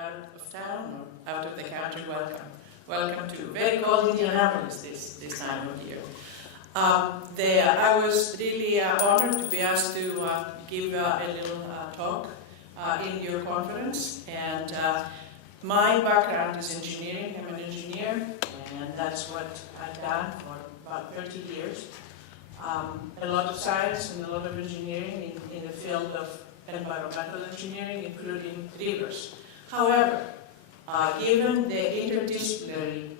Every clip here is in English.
out of town or out of the country, welcome. Welcome to very cold Indianapolis this time of year. I was really honored to be asked to give a little talk in your conference. And my background is engineering. I'm an engineer, and that's what I've done for about 30 years. A lot of science and a lot of engineering in the field of environmental engineering, including rivers. However, given the interdisciplinary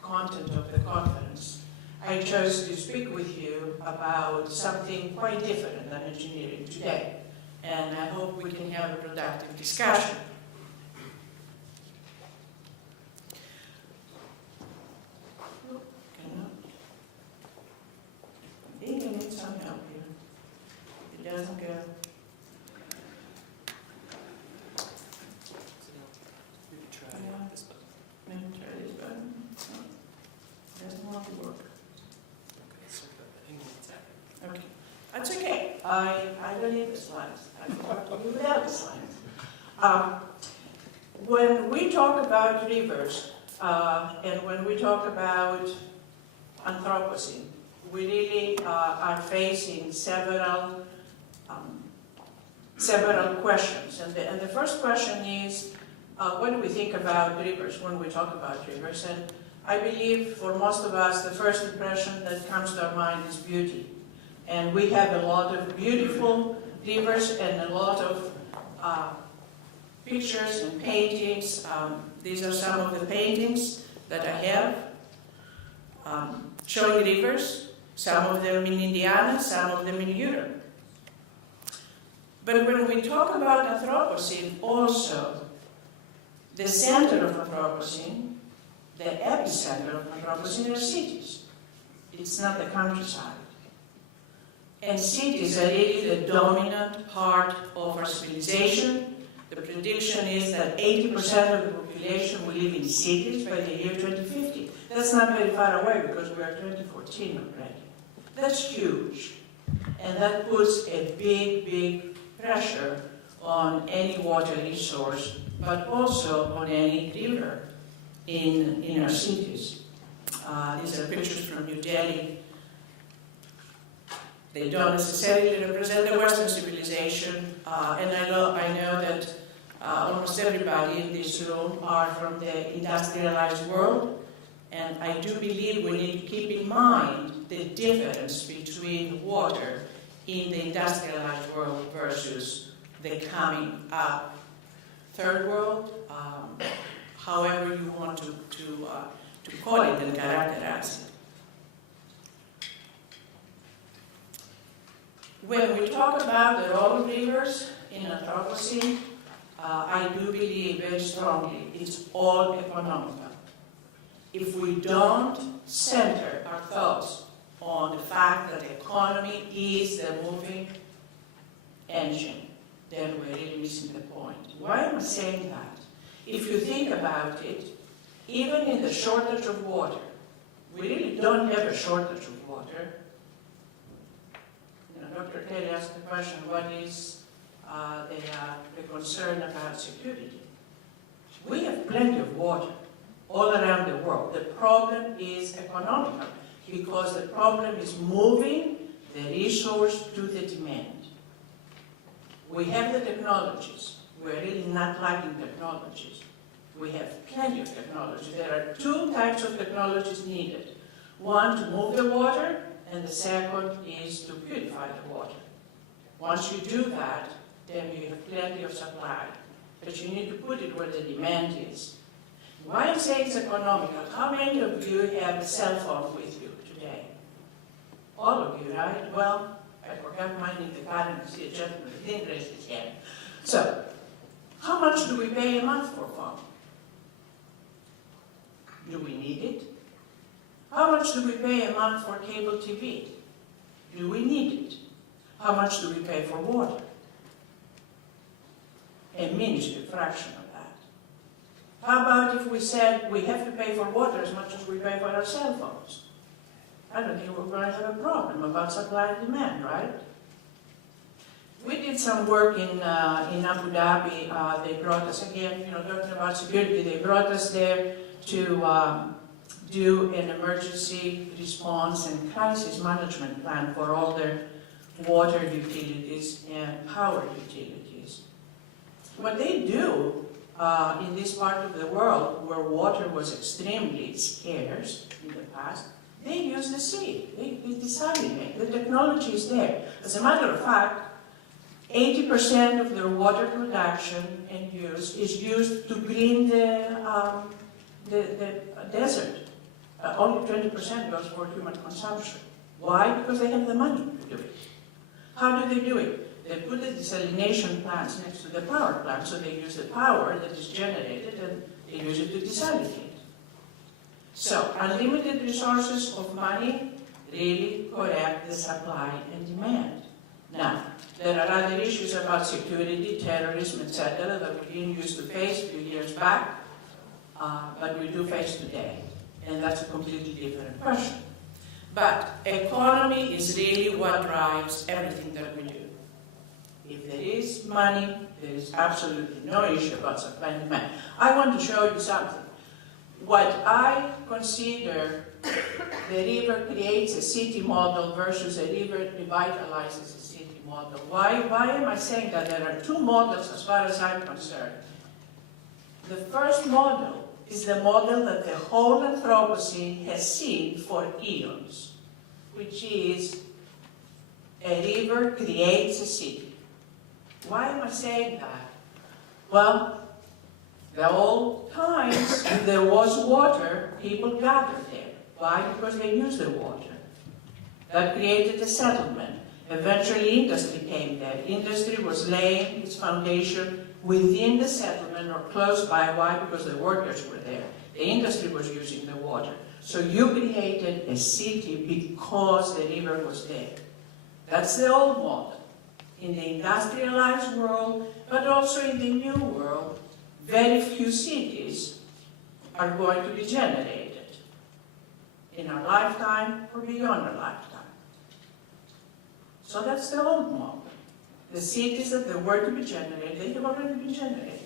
content of the conference, I chose to speak with you about something quite different than engineering today, and I hope we can have a productive discussion. I think I need some help here. It doesn't go. Doesn't want to work. Okay, that's okay. I don't need the slides. I can do without the slides. When we talk about rivers and when we talk about Anthropocene, we really are facing several questions. And the first question is, what do we think about rivers when we talk about rivers? And I believe for most of us, the first impression that comes to our mind is beauty. And we have a lot of beautiful rivers and a lot of pictures and paintings. These are some of the paintings that I have showing rivers, some of them in Indiana, some of them in Europe. But when we talk about Anthropocene, also the center of Anthropocene, the epicenter of Anthropocene are cities. It's not the countryside. And cities are really the dominant part of our civilization. The prediction is that 80% of the population will live in cities by the year 2050. That's not very far away because we are 2014 already. That's huge. And that puts a big, big pressure on any water resource, but also on any river in our cities. These are pictures from New Delhi. They don't necessarily represent the Western civilization, and I know that almost everybody in this room are from the industrialized world, and I do believe we need to keep in mind the difference between water in the industrialized world versus the coming up third world, however you want to call it and characterize it. When we talk about the role of rivers in Anthropocene, I do believe very strongly it's all economical. If we don't center our thoughts on the fact that the economy is the moving engine, then we're really missing the point. Why am I saying that? If you think about it, even in the shortage of water, we really don't have a shortage of water. Dr. Kelly asked the question, what is the concern about security? We have plenty of water all around the world. The problem is economical because the problem is moving the resource to the demand. We have the technologies. We're really not lacking technologies. We have plenty of technology. There are two types of technologies needed. One to move the water, and the second is to purify the water. Once you do that, then you have plenty of supply. But you need to put it where the demand is. Why I say it's economical? How many of you have a cell phone with you today? All of you, right? Well, I forgot mine in the car and I see a gentleman who didn't raise his hand. So, how much do we pay a month for phone? Do we need it? How much do we pay a month for cable TV? Do we need it? How much do we pay for water? A minuscule fraction of that. How about if we said we have to pay for water as much as we pay for our cell phones? I don't think we're going to have a problem about supply and demand, right? We did some work in Abu Dhabi. They brought us, again, talking about security, they brought us there to do an emergency response and crisis management plan for all their water utilities and power utilities. What they do in this part of the world where water was extremely scarce in the past, they use the sea. They desalinate. The technology is there. As a matter of fact, 80% of their water production and use is used to green the desert. Only 20% goes for human consumption. Why? Because they have the money to do it. How do they do it? They put the desalination plants next to the power plant, so they use the power that is generated and they use it to desalinate. So, unlimited resources of money really correct the supply and demand. Now, there are other issues about security, terrorism, etc. that we didn't used to face a few years back, but we do face today. And that's a completely different question. But economy is really what drives everything that we do. If there is money, there is absolutely no issue about supply and demand. I want to show you something. What I consider the river creates a city model versus a river revitalizes a city model. Why am I saying that? There are two models as far as I'm concerned. The first model is the model that the whole Anthropocene has seen for eons, which is a river creates a city. Why am I saying that? Well, the old times, if there was water, people gathered there. Why? Because they used the water. That created a settlement. Eventually, industry came there. Industry was laying its foundation within the settlement or close by. Why? Because the workers were there. The industry was using the water. So you created a city because the river was there. That's the old model. In the industrialized world, but also in the new world, very few cities are going to be generated in our lifetime or beyond our lifetime. So that's the old model. The cities that were to be generated, they have already been generated.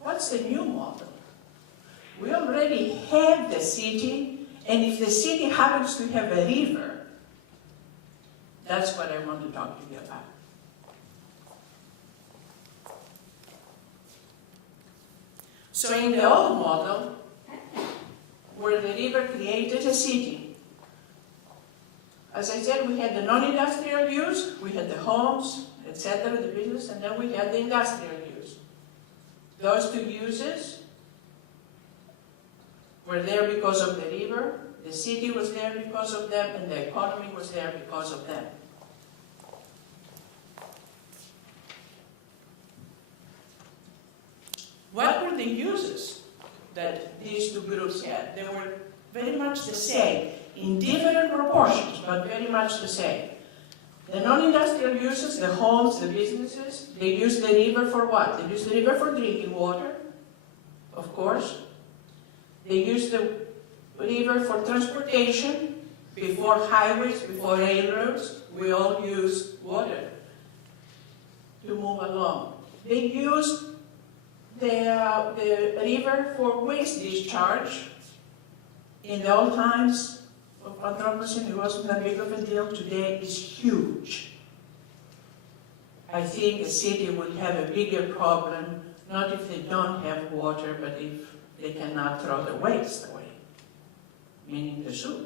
What's the new model? We already have the city, and if the city happens to have a river, that's what I want to talk to you about. So in the old model, where the river created a city, as I said, we had the non-industrial use, we had the homes, etc., the business, and then we had the industrial use. Those two uses were there because of the river, the city was there because of them, and the economy was there because of them. What were the uses that these two groups had? They were very much the same, in different proportions, but very much the same. The non-industrial uses, the homes, the businesses, they used the river for what? They used the river for drinking water, of course. They used the river for transportation. Before highways, before railroads, we all used water to move along. They used the river for waste discharge. In the old times of Anthropocene, it wasn't that big of a deal. Today, it's huge. I think a city will have a bigger problem, not if they don't have water, but if they cannot throw the waste away, meaning the sewer,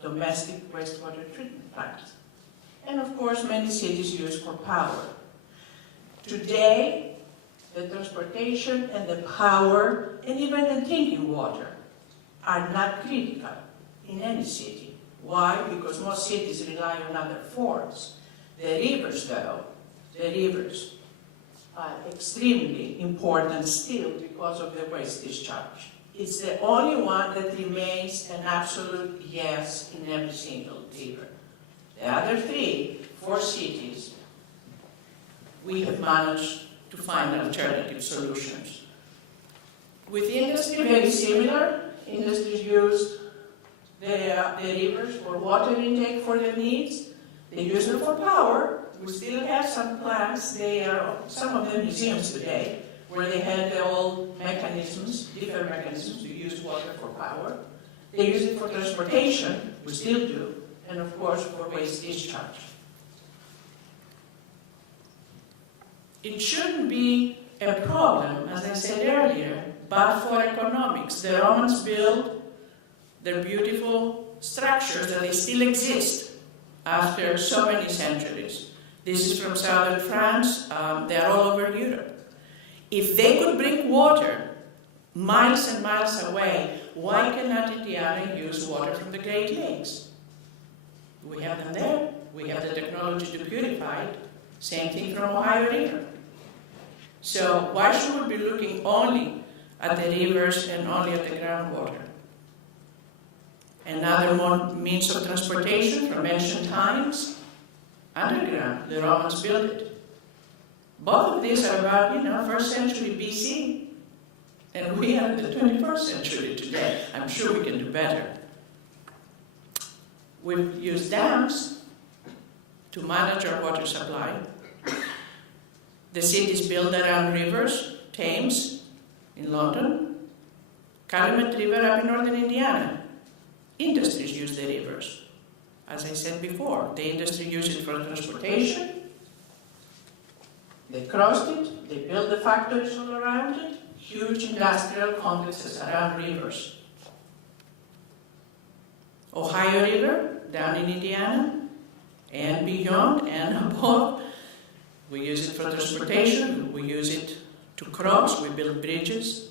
domestic wastewater treatment plants. And of course, many cities use for power. Today, the transportation and the power and even the drinking water are not critical in any city. Why? Because most cities rely on other forms. The rivers, though, the rivers are extremely important still because of the waste discharge. It's the only one that remains an absolute yes in every single river. The other three, 4 cities, we have managed to find alternative solutions. With industry, very similar. Industries used the rivers for water intake for their needs. They use them for power. we still have some plants, they are, some of them museums today, where they had the old mechanisms, different mechanisms to use water for power. They use it for transportation, we still do, and of course for waste discharge. It shouldn't be a problem, as I said earlier, but for economics. The Romans built their beautiful structures that they still exist after so many centuries. This is from southern France, they're all over Europe. If they could bring water miles and miles away, why cannot Indiana use water from the Great Lakes? We have them there, we have the technology to purify it, same thing from Ohio River. So why should we be looking only at the rivers and only at the groundwater? Another means of transportation from ancient times, underground. The Romans built it. Both of these are about, 1st century BC, and we are in the 21st century today. I'm sure we can do better. We've used dams to manage our water supply. The cities built around rivers, Thames in London, Calumet River up in northern Indiana. Industries use the rivers. As I said before, the industry used it for transportation. They crossed it, they built the factories all around it, huge industrial complexes around rivers. Ohio River, down in Indiana, and beyond and above, we use it for transportation, we use it to cross, we build bridges.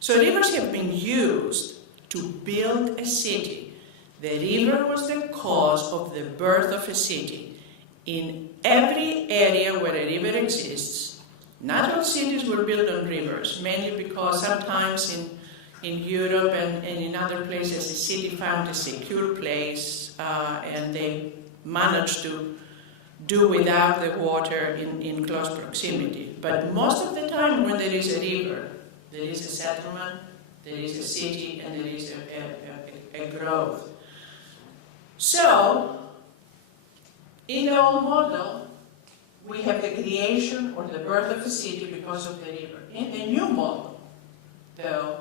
So rivers have been used to build a city. The river was the cause of the birth of a city. In every area where a river exists, not all cities were built on rivers, mainly because sometimes in Europe and in other places a city found a secure place and they managed to do without the water in close proximity. But most of the time when there is a river, there is a settlement, there is a city, and there is a growth. So, in the old model, we have the creation or the birth of a city because of the river. In the new model, though,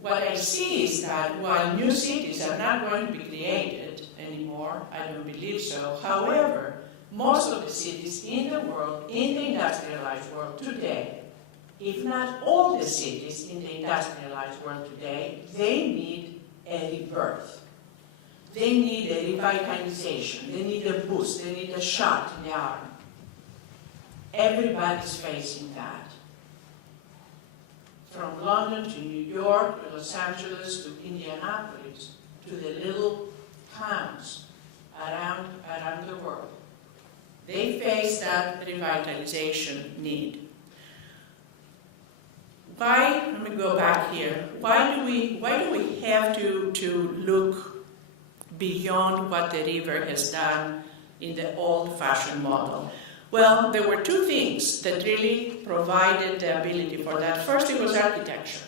what I see is that while new cities are not going to be created anymore, I don't believe so. However, most of the cities in the world, in the industrialized world today, if not all the cities in the industrialized world today, they need a rebirth. They need a revitalization. They need a boost. They need a shot in the arm. Everybody's facing that. From London to New York, to Los Angeles, to Indianapolis, to the little towns around the world. They face that revitalization need. Why, let me go back here, why do we have to look beyond what the river has done in the old-fashioned model? Well, there were two things that really provided the ability for that. First, it was architecture.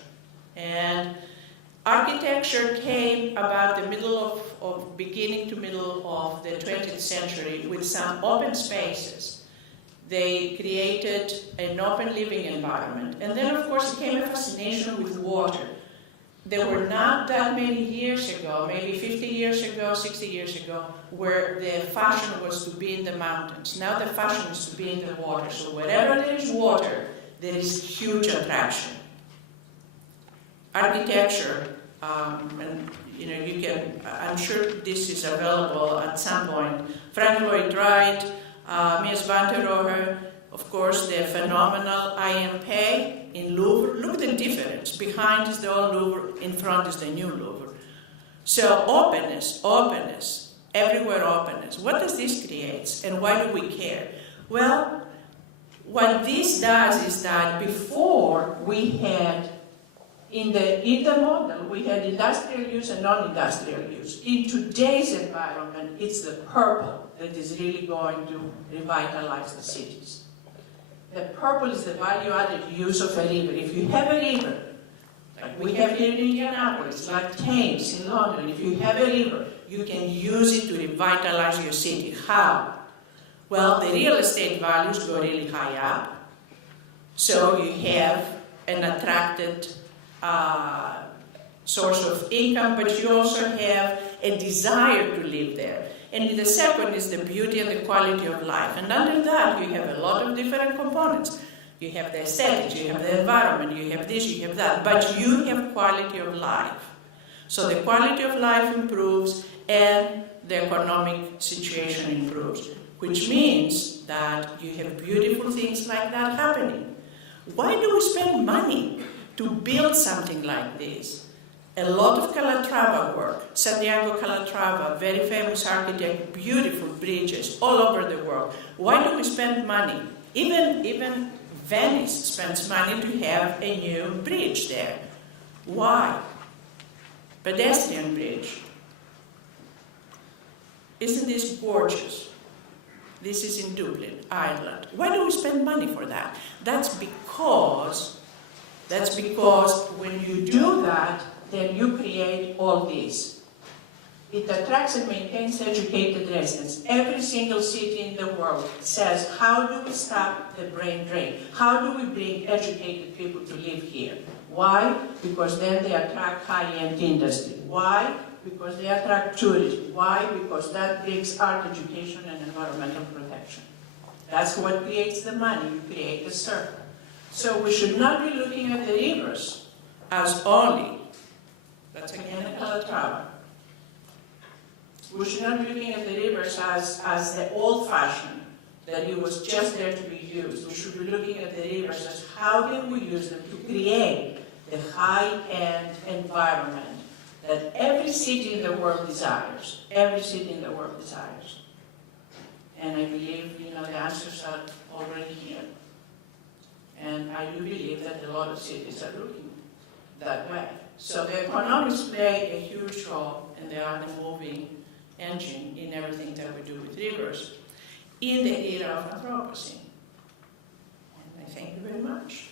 And architecture came about the middle of beginning to middle of the 20th century with some open spaces. They created an open living environment. And then, of course, it came a fascination with water. There were not that many years ago, maybe 50 years ago, 60 years ago, where the fashion was to be in the mountains. Now the fashion is to be in the water. So wherever there is water, there is huge attraction. Architecture, and you can, I'm sure this is available at some point. Frank Lloyd Wright, Mies van der Rohe, of course, the phenomenal IMP in Louvre. Look at the difference. Behind is the old Louvre, in front is the new Louvre. So openness, everywhere openness. What does this create, and why do we care? Well, what this does is that before we had, in the model, we had industrial use and non-industrial use. In today's environment, it's the purple that is really going to revitalize the cities. The purple is the value-added use of a river. If you have a river, like we have here in Indianapolis, like Thames in London, if you have a river, you can use it to revitalize your city. How? Well, the real estate values go really high up, so you have an attracted source of income, but you also have a desire to live there. And the second is the beauty and the quality of life. And under that, you have a lot of different components. You have the aesthetics, you have the environment, you have this, you have that, but you have quality of life. So the quality of life improves and the economic situation improves, which means that you have beautiful things like that happening. Why do we spend money to build something like this? A lot of Calatrava work, Santiago Calatrava, very famous architect, beautiful bridges all over the world. Why do we spend money? Even Venice spends money to have a new bridge there. Why? Pedestrian bridge. Isn't this gorgeous? This is in Dublin, Ireland. Why do we spend money for that? That's because when you do that, then you create all this. It attracts and maintains educated residents. Every single city in the world says, how do we stop the brain drain? How do we bring educated people to live here? Why? Because then they attract high-end industry. Why? Because they attract tourism. Why? Because that brings art education and environmental protection. That's what creates the money. You create a circle. So we should not be looking at the rivers as only, that's again a Calatrava. We should not be looking at the rivers as the old-fashioned, that it was just there to be used. We should be looking at the rivers as how can we use them to create the high-end environment that every city in the world desires. Every city in the world desires. And I believe, the answers are already here. And I do believe that a lot of cities are looking that way. So the economics play a huge role, and they are the moving engine in everything that we do with rivers in the era of Anthropocene. And I thank you very much.